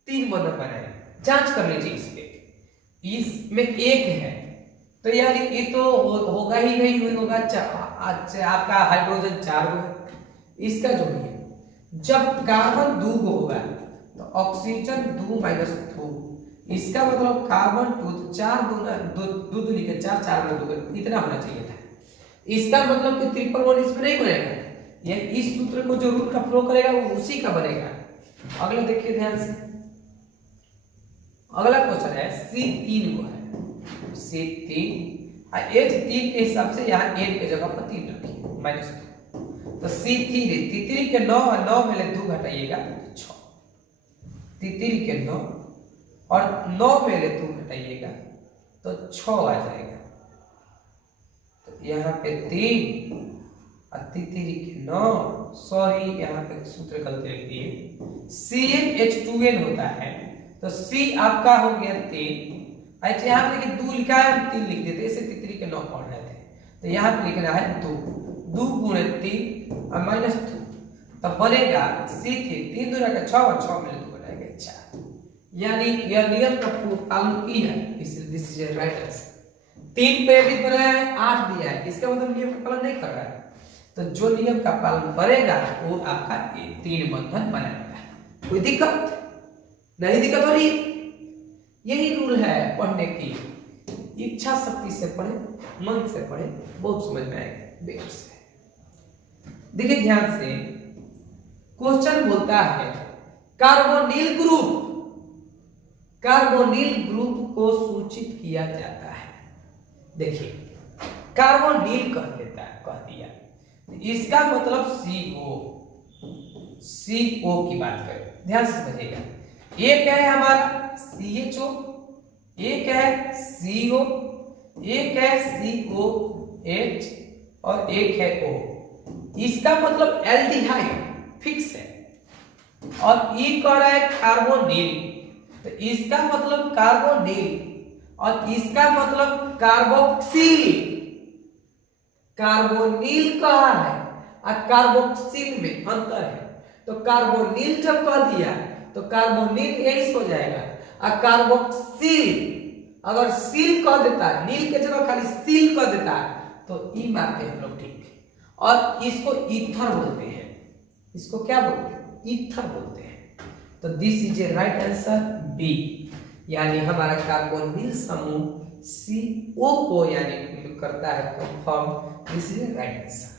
3 बंधन बनाएगा। जांच कर लीजिए इसके, इसमें एक है तो यार ये तो होगा ही नहीं, होगा आपका हाइड्रोजन 4 है, इसका जोड़िए। जब कार्बन 2 होगा तो ऑक्सीजन 2 - 2, इसका मतलब कार्बन 2 4 2 लिखे 4 4 में 2 इतना होना चाहिए था। इसका मतलब कि ट्रिपल बॉन्ड इसमें नहीं बनेगा, ये इस सूत्र को जो रूल का फ्लो करेगा वो उसी का बनेगा। अगला देखिए ध्यान से, अगला क्वेश्चन है C3 को है, C3 H3 के हिसाब से यहाँ N के जगह पर 3 रखिए -2, तो C3 के 9 और 9 में 2 घटाइएगा 6, C3 के 9 और 9 में 2 घटाइएगा तो 6 आ जाएगा। तो यहाँ पे 3 और C3 के 9, सॉरी यहाँ पे सूत्र गलती लिख दिए, CnH2n होता है तो C आपका हो गया 3। अच्छा यहाँ पे देखिए 2 लिखा है, हम 3 लिख देते, इसे तितरी के 9 पढ़ रहे थे, तो यहाँ पे लिखना है 2 × 3 और -2, तब बनेगा C3 3 दूना का 6 और 6 में 2 बनाएगा 4, यानी यह नियम का पालन की है, इसलिए this is a right answer. 3 पे भी बनाया है, 8 दिया है, इसका मतलब नियम का पालन नहीं कर रहा है, तो जो नियम का पालन करेगा वो आपका 3 बंधन बनाएगा। कोई दिक्कत नहीं? दिक्कत हो रही? यही रूल है पढ़ने की, इच्छा शक्ति से पढ़े, मन से पढ़े, बहुत समझ में आएगा बेहतर से। देखिए ध्यान से, क्वेश्चन बोलता है कार्बोनिल ग्रुप को सूचित किया जाता है। देखिए कार्बोनिल कह दिया, इसका मतलब CO की बात करें, ध्यान से समझिएगा। एक है हमारा CHO, एक है CO, एक है COH और एक है O। इसका मतलब एल्डिहाइड फिक्स है, और E कह रहा है कार्बोनिल, तो इसका मतलब कार्बोनिल और इसका मतलब कार्बोक्सिल। कार्बोनिल कहा है और कार्बोक्सिल में अंतर है, तो कार्बोनिल जब कह दिया तो कार्बोनिल यही हो जाएगा, और कार्बोक्सिल अगर सील कह देता, नील के जगह खाली सील कह देता तो ई मानते हम लोग, ठीक है। और इसको ईथर बोलते हैं, इसको क्या बोलते हैं? ईथर बोलते हैं। तो this is a right answer B, यानी हमारा कार्बोनिल समूह CO को यानी करता है confirm, this is a right answer.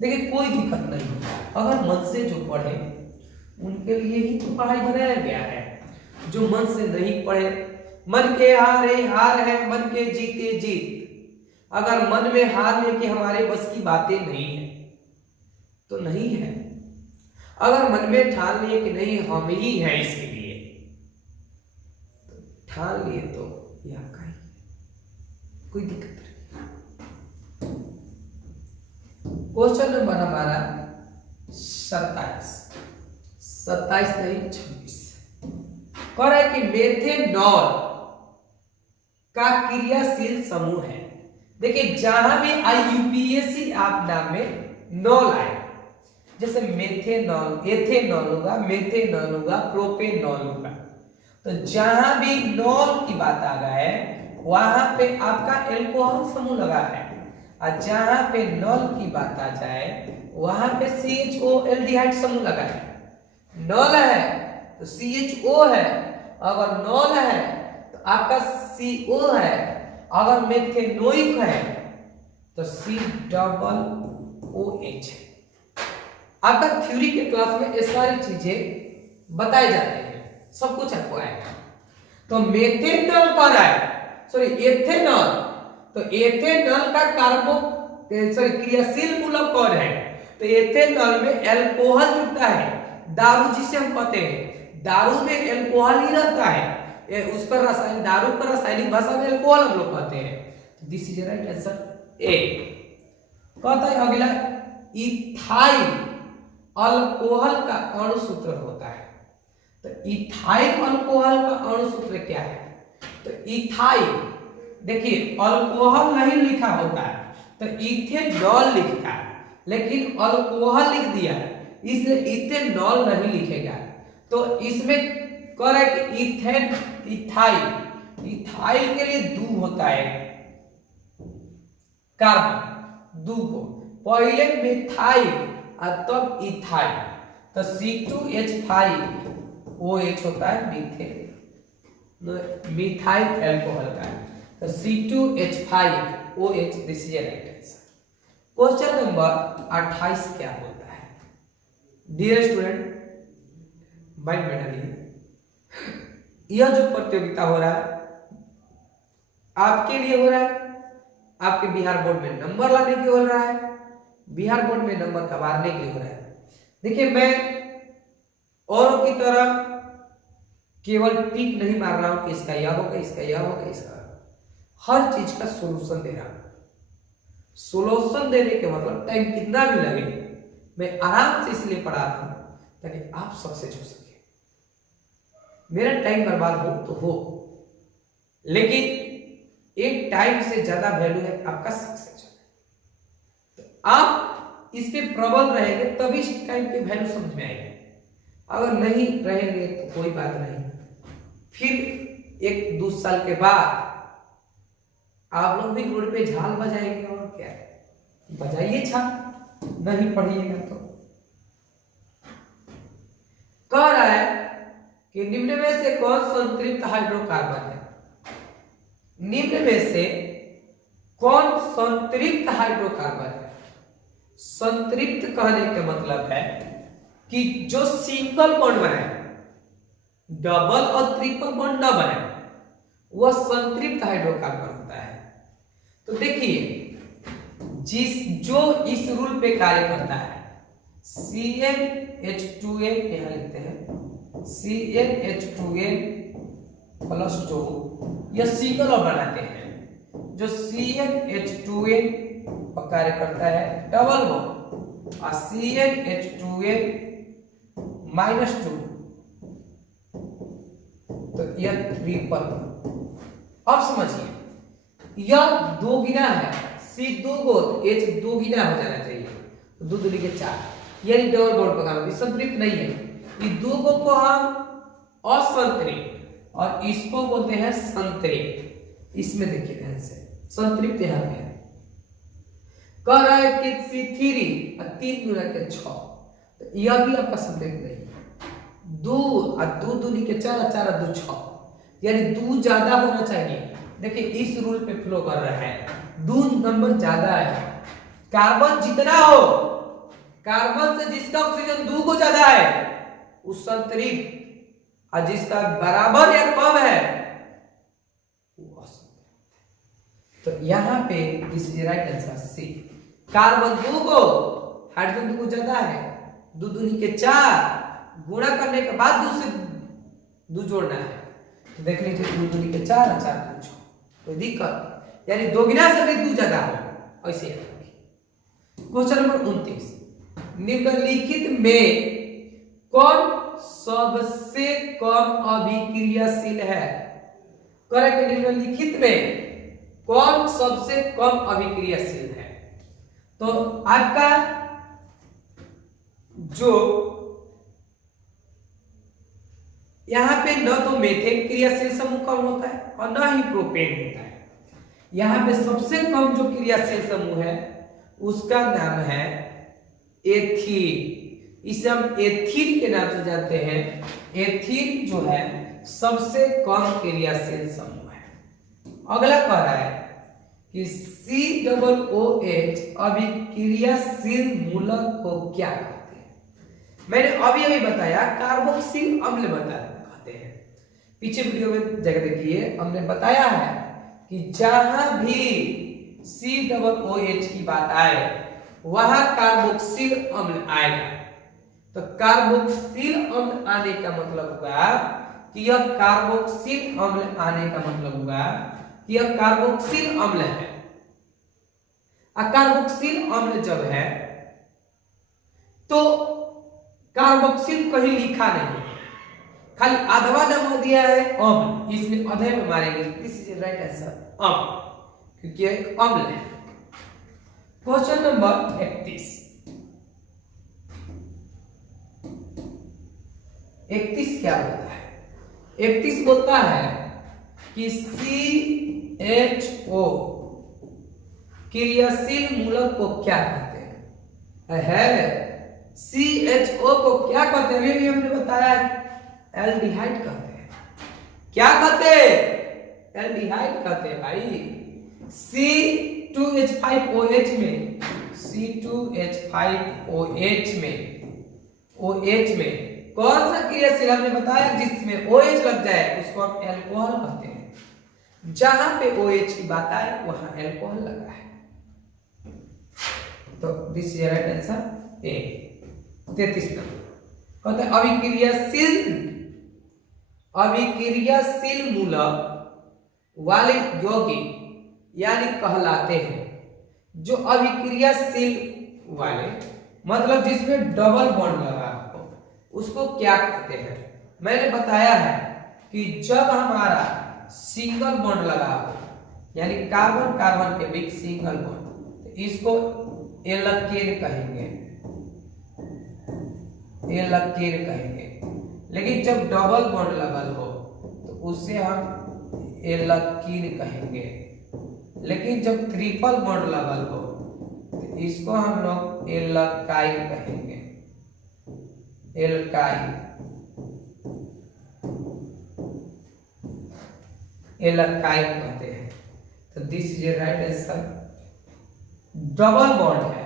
देखिए कोई दिक्कत नहीं होता, अगर मन से जो पढ़े उनके लिए ही तो पढ़ाई बनाया गया है। जो मन से नहीं पढ़े, मन के हारे हार है, मन के जीते जीत। अगर मन में हार लेके हमारे बस की बातें नहीं है तो नहीं है, अगर मन में ठान लिए कि नहीं हम ही हैं इसके लिए, तो ठान लिए तो यह आपका ही, कोई दिक्कत नहीं। क्वेश्चन नंबर हमारा 27 नहीं 26 कह रहा है कि मेथेनॉल का क्रियाशील समूह है। देखिए जहां भी IUPAC आप नाम में नॉल आए, जैसे मेथेनॉल, एथेनॉल होगा, मेथेनॉल होगा, प्रोपेनॉल होगा, तो जहां भी नॉल की बात आ गए वहां पे आपका एल्कोहल समूह लगा है, और जहां पे नॉल की बात आ जाए वहां पे CHO एल्डिहाइड समूह लगा है। नॉल है तो CHO है, अगर नॉल है तो आपका CO है, अगर मेथेनोइक है तो COOH है। आपका थ्योरी के क्लास में ये सारी चीजें बताई जाती हैं, सब कुछ आपको आएगा। तो मेथेनॉल कौन है, सॉरी एथेनॉल, तो एथेनॉल का क्रियाशील मूलक कौन है, तो एथेनॉल में अल्कोहल जुड़ता है। दारू जिसे हम कहते हैं, दारू में अल्कोहल ही रहता है, उसका रासायनिक, दारू का रासायनिक भाषा में अल्कोहल हम लोग कहते हैं। This is right answer A. कहता है अगला, इथाइल अल्कोहल का अणु सूत्र होता है। तो इथाइल अल्कोहल का अणु सूत्र क्या है, तो इथाइल, देखिए अल्कोहल नहीं लिखा होता है तो इथेनॉल लिखता है, लेकिन अल्कोहल लिख दिया है इसलिए इथेनॉल नहीं लिखेगा। तो इसमें कह रहा है कि इथाइल, इथाइल के लिए दू होता है कार्बन, दू को पहले मिथाइल और तब इथाइल, तो C2H5OH होता है मीथेन, मिथाइल अल्कोहल का, तो C2H5OH, this is right answer. Question number 28 क्या बोलता है, डियर स्टूडेंट माइंड में डालिए, यह जो प्रतियोगिता हो रहा है आपके लिए हो रहा है, आपके बिहार बोर्ड में नंबर लाने के लिए हो रहा है, बिहार बोर्ड में नंबर कमाने के लिए हो रहा है। देखिए मैं औरों की तरह केवल टिक नहीं मार रहा हूं कि इसका यह होगा, इसका यह होगा, इसका, हर चीज का सॉल्यूशन दे रहा हूं। सॉल्यूशन देने के मतलब टाइम कितना भी लगे, मैं आराम से इसलिए पढ़ा रहा हूं ताकि आप सक्सेस हो सके। मेरा टाइम बर्बाद हो तो हो, लेकिन एक टाइम से ज्यादा वैल्यू है आपका सक्सेस होना। तो आप इस पे प्रबल रहेंगे तभी इस टाइम की वैल्यू समझ में आएगी, अगर नहीं रहेंगे तो कोई बात नहीं, फिर 1-2 साल के बाद आप लोग भी रोड पे झाल बजाएंगे, और क्या बजाइए झाल, नहीं पढ़िएगा तो। कह रहा है कि निम्न में से कौन संतृप्त हाइड्रोकार्बन है, निम्न में से कौन संतृप्त हाइड्रोकार्बन है। संतृप्त कहने का मतलब है कि जो सिंगल बॉन्ड बनाए, डबल और ट्रिपल बॉन्ड न बनाए, वह संतृप्त हाइड्रोकार्बन होता है। तो देखिए जो इस रूल पे कार्य करता है, CnH2n, यहां लिखते हैं CnH2n+2, यह सिंगल और बनाते हैं। जो CnH2n पर कार्य करता है डबल बॉन्ड, और CnH2n-2, तो यह ट्रिपल। अब समझिए यह 2 गुना है, C 2 को H 2 गुना हो जाना चाहिए, 2 दूनी के 4, यानी डबल बॉन्ड पर काम, संतृप्त नहीं है। ये 2 को हम असंतृप्त और इसको बोलते हैं संतृप्त। इसमें देखिए ध्यान से, संतृप्त यहां पे है, कह रहा है कि C3 और 3 गुना के 6, तो यह भी आपका संतृप्त नहीं है। 2 और 2 दूनी के 4 और 4 और 2 6, यानी 2 ज्यादा होना चाहिए। देखिए इस रूल पे फ्लो कर रहा है, 2 नंबर ज्यादा है। कार्बन जितना हो, कार्बन से जिसका ऑक्सीजन 2 को ज्यादा है उस संतृप्त, और जिसका बराबर या कम है वो असंतृप्त। तो यहां पे this is right answer C. Carbon 2 को, हाइड्रोजन 2 को ज्यादा है, 2 दूनी के 4 गुणा करने के बाद 2 से 2 जोड़ना है, तो देख लीजिए 2 दूनी के 4 और 4 दूनी 6, कोई दिक्कत, यानी 2 गुना से भी 2 ज्यादा हो, ऐसे। क्वेश्चन नंबर 29, निम्नलिखित में कौन सबसे कम अभिक्रियाशील है। करेक्ट, निम्नलिखित में कौन सबसे कम अभिक्रियाशील है। तो आपका जो यहां पे न तो मेथेन क्रियाशील समूह कम होता है और न ही प्रोपेन होता है। यहां पे सबसे कम जो क्रियाशील समूह है उसका नाम है एथीन। इसे हम एथीन के नाम से जानते हैं। एथीन जो है सबसे कम क्रियाशील समूह है। अगला कह रहा है कि COOH अभिक्रियाशील मूलक को क्या कहते हैं। मैंने अभी बताया कार्बोक्सिल अम्ल कहते हैं। पीछे वीडियो में जगह देखिए, हमने बताया है कि जहां भी COOH की बात आए वहां कार्बोक्सिल अम्ल आएगा। तो कार्बोक्सिल अम्ल आने का मतलब होगा कि यह कार्बोक्सिल अम्ल आने का मतलब होगा कि यह कार्बोक्सिल अम्ल है। कार्बोक्सिल अम्ल जब है तो कार्बोक्सिल कहीं लिखा नहीं है, खाली अधवा दबा दिया है अम्ल, इसमें अधे में मारेंगे। दिस इज राइट आंसर अम्ल, क्योंकि यह एक अम्ल है। क्वेश्चन नंबर 31 क्या बोलता है? 31 बोलता है कि CHO क्रियाशील मूलक को क्या कहते हैं? CHO को क्या कहते हैं? अभी हमने बताया एल्डिहाइड कहते हैं। क्या कहते हैं? एल्डिहाइड कहते हैं भाई। C2H5OH में कौन सा क्रियाशील हमने बताया जिसमें OH लग जाए उसको हम एल्कोहल कहते हैं। जहां पे OH की बात आए वहां एल्कोहल लगा है। तो this is right answer A. 33 number कहते हैं अभिक्रियाशील मूलक वाले यौगिक यानी कहलाते हैं। जो अभिक्रियाशील वाले मतलब जिसमें डबल बॉन्ड लगा हो उसको क्या कहते हैं? मैंने बताया है कि जब हमारा सिंगल बॉन्ड लगा हो यानी कार्बन कार्बन के बीच सिंगल बॉन्ड, तो इसको एल्केन कहेंगे, लेकिन जब डबल बॉन्ड लगल हो तो उसे हम एल्कीन कहेंगे। लेकिन जब ट्रिपल बॉन्ड लगल हो तो इसको हम लोग एल्काइल कहेंगे, एल्काइल कहते हैं। तो this is right answer. Double bond है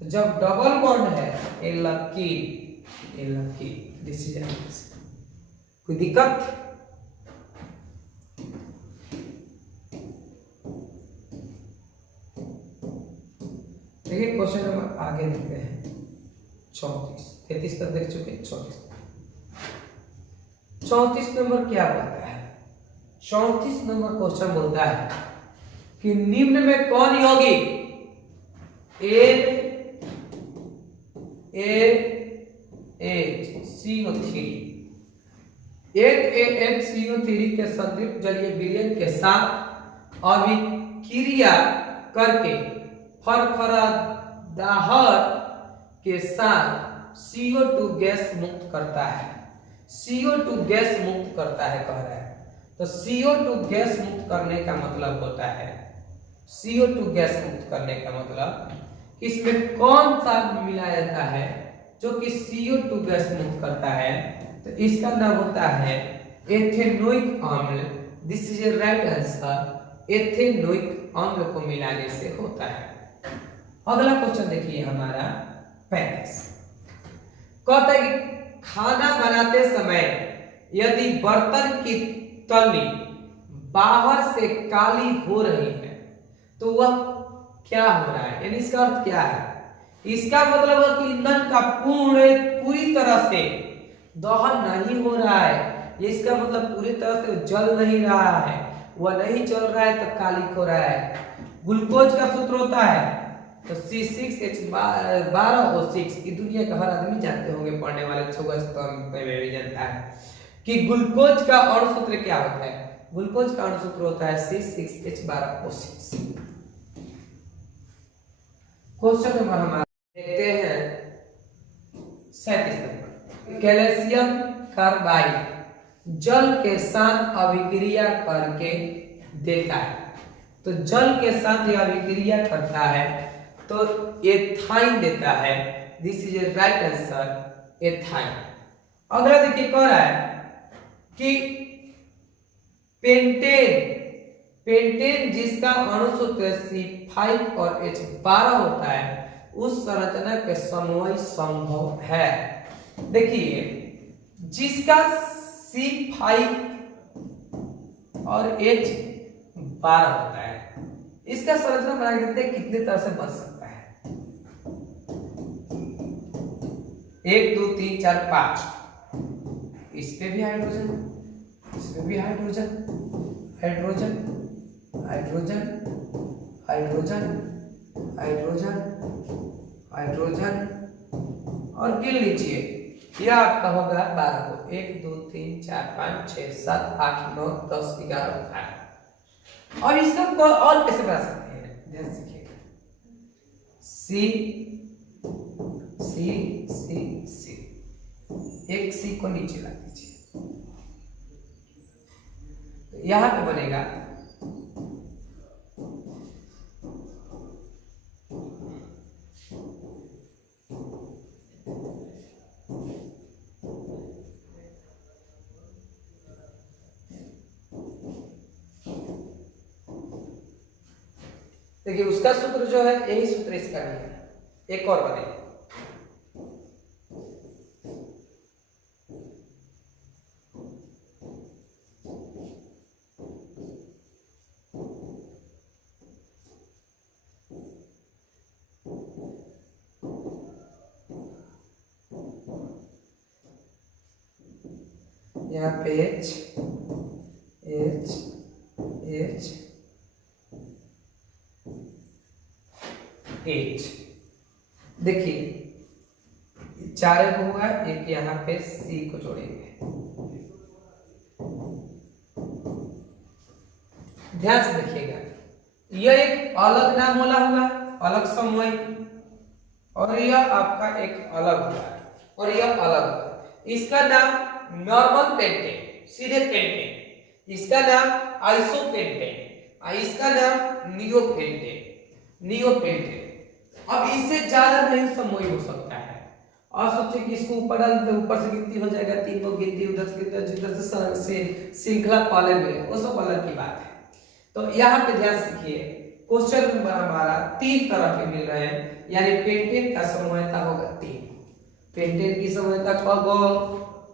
तो जब डबल बॉन्ड है एल्कीन, दिस इज आंसर। कोई दिक्कत? देखिए क्वेश्चन नंबर आगे देखते हैं 34। 33 तक देख चुके, 34 नंबर क्या बोलता है? 34 नंबर क्वेश्चन बोलता है कि निम्न में कौन यौगिक NaHCO3 के संतृप्त जलीय विलयन के साथ अभिक्रिया करके फरफरादाहट के साथ CO2 गैस मुक्त करता है। CO2 गैस मुक्त करता है कह रहा है। तो CO2 गैस मुक्त करने का मतलब होता है, CO2 गैस मुक्त करने का मतलब इसमें कौन सा मिलाया जाता है जो कि CO2 गैस मुक्त करता है? तो इसका नाम होता है एथेनोइक अम्ल। This is a right answer. Ethanoic अम्ल को मिलाने से होता है। अगला क्वेश्चन देखिए हमारा 35 कहता है कि खाना बनाते समय यदि बर्तन की तली बाहर से काली हो रही है तो वह क्या हो रहा है? यानी इसका अर्थ क्या है? इसका मतलब है कि ईंधन का पूरी तरह से दहन नहीं हो रहा है। ये इसका मतलब पूरी तरह से जल नहीं रहा है, वह नहीं जल रहा है तो कालिक हो रहा है। ग्लूकोज का सूत्र होता है तो C6H12O6। की दुनिया का हर आदमी जानते होंगे, पढ़ने वाले छुआ में भी जानता है कि ग्लूकोज का अणु सूत्र क्या होता है। ग्लूकोज का अणु सूत्र होता है C6H12O6। क्वेश्चन नंबर हमारा देखते हैं 37 नंबर। कैल्शियम कार्बाइड जल के साथ अभिक्रिया करके देता है। तो जल के साथ यह अभिक्रिया करता है तो एथाइन देता है। This is a right answer, ethyne. अगला देखिए कह रहा है कि पेंटेन पेंटेन जिसका अणु सूत्र C5 और H12 होता है उस संरचना के समूह संभव है। देखिए जिसका C5 और H12 होता है इसका संरचना बना के देखते हैं कितने तरह से बन सकता है। 1 2 3 4 5, इस पे भी हाइड्रोजन, इस पे भी hydrogen, hydrogen, hydrogen, hydrogen, hydrogen, hydrogen और गिन लीजिए यह आपका होगा 12 को 1 2 3 4 5 6 7 8 9 10 11 12। और इसका और कैसे बना सकते हैं ध्यान से देखिएगा। सी सी सी सी, एक सी को नीचे ला दीजिए तो यहां पे बनेगा देखिए उसका सूत्र जो है यही सूत्र इसका भी है। एक और बनेगा यहाँ पे H H H H, देखिए 4 होगा, एक यहाँ पे C को जोड़ेंगे। ध्यान से देखिएगा यह एक अलग नाम वाला होगा, अलग समूह, और यह आपका एक अलग होगा और यह अलग होगा। इसका नाम नॉर्मल पेंटेन, सीधे पेंटेन, इसका नाम आइसोपेंटेन, इसका नाम नियोपेंटेन, नियोपेंटेन। अब इससे ज्यादा नहीं समूह हो सकता है। और सोचिए कि इसको ऊपर डाल दे, ऊपर से गिनती हो जाएगा 3 को गिनती, उधर से जिधर से श्रृंखला पाले मिले वो सब अलग की बात है। तो यहाँ पे ध्यान रखिए क्वेश्चन नंबर हमारा 3 तरह के मिल रहे हैं, यानी पेंटेन का समूहता होगा 3। पेंटेन की समूहता कब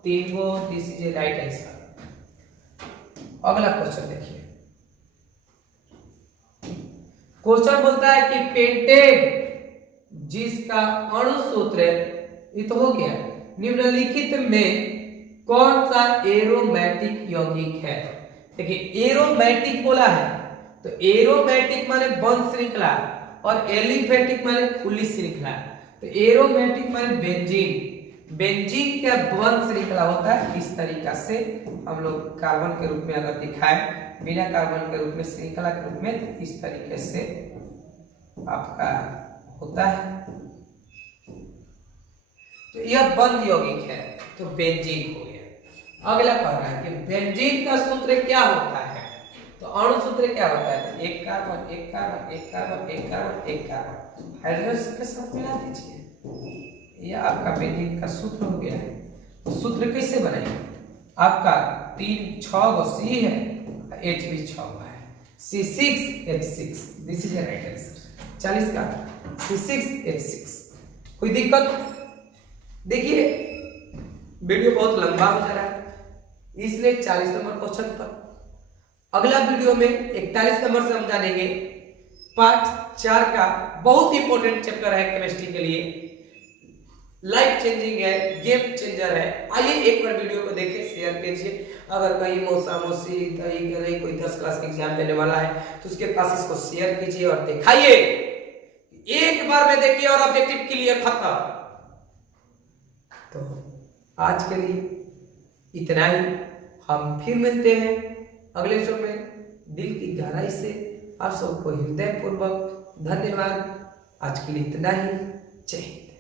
3 गो, this is a right answer. अगला क्वेश्चन देखिए, क्वेश्चन बोलता है कि पेंटेन जिसका अणु सूत्र ये तो हो गया, निम्नलिखित में कौन सा एरोमेटिक यौगिक है। देखिए एरोमेटिक बोला है तो एरोमेटिक माने बंद श्रृंखला और एलिफेटिक माने खुली श्रृंखला। तो एरोमेटिक माने बेंजीन, बेंजीन का बंद श्रृंखला होता है। इस तरीका से हम लोग कार्बन के रूप में अगर दिखाए, बिना कार्बन के रूप में श्रृंखला के रूप में, इस तरीके से आपका होता है। तो यह बंद यौगिक है तो बेंजीन हो गया। अगला कह रहा है कि बेंजीन का सूत्र क्या होता है। तो अणु सूत्र क्या होता है, एक कार्बन एक कार्बन एक कार्बन एक कार्बन एक कार्बन, हाइड्रोजन के साथ मिला दीजिए, यह आपका बेंजीन का सूत्र हो गया है। तो सूत्र कैसे बनेगा, आपका 3 6 गो C है, H भी 6 गो है, C6H6, this is right answer. 40 का C6H6। कोई दिक्कत? देखिए वीडियो बहुत लंबा हो जा रहा है इसलिए 40 नंबर क्वेश्चन पर। अगला वीडियो में 41 नंबर से हम जानेंगे पार्ट 4 का बहुत इंपॉर्टेंट चैप्टर है केमिस्ट्री के लिए, लाइफ चेंजिंग है, गेम चेंजर है। आइए एक बार वीडियो को देखिए, शेयर कीजिए। अगर कहीं मौसा मौसी कहीं कोई 10 क्लास का एग्जाम देने वाला है तो उसके पास इसको शेयर कीजिए और दिखाइए, एक बार में देखिए और ऑब्जेक्टिव क्लियर खत्म। तो आज के लिए इतना ही, हम फिर मिलते हैं अगले शो में। दिल की गहराई से आप सबको हृदय पूर्वक धन्यवाद। आज के लिए इतना ही, जय हिंद।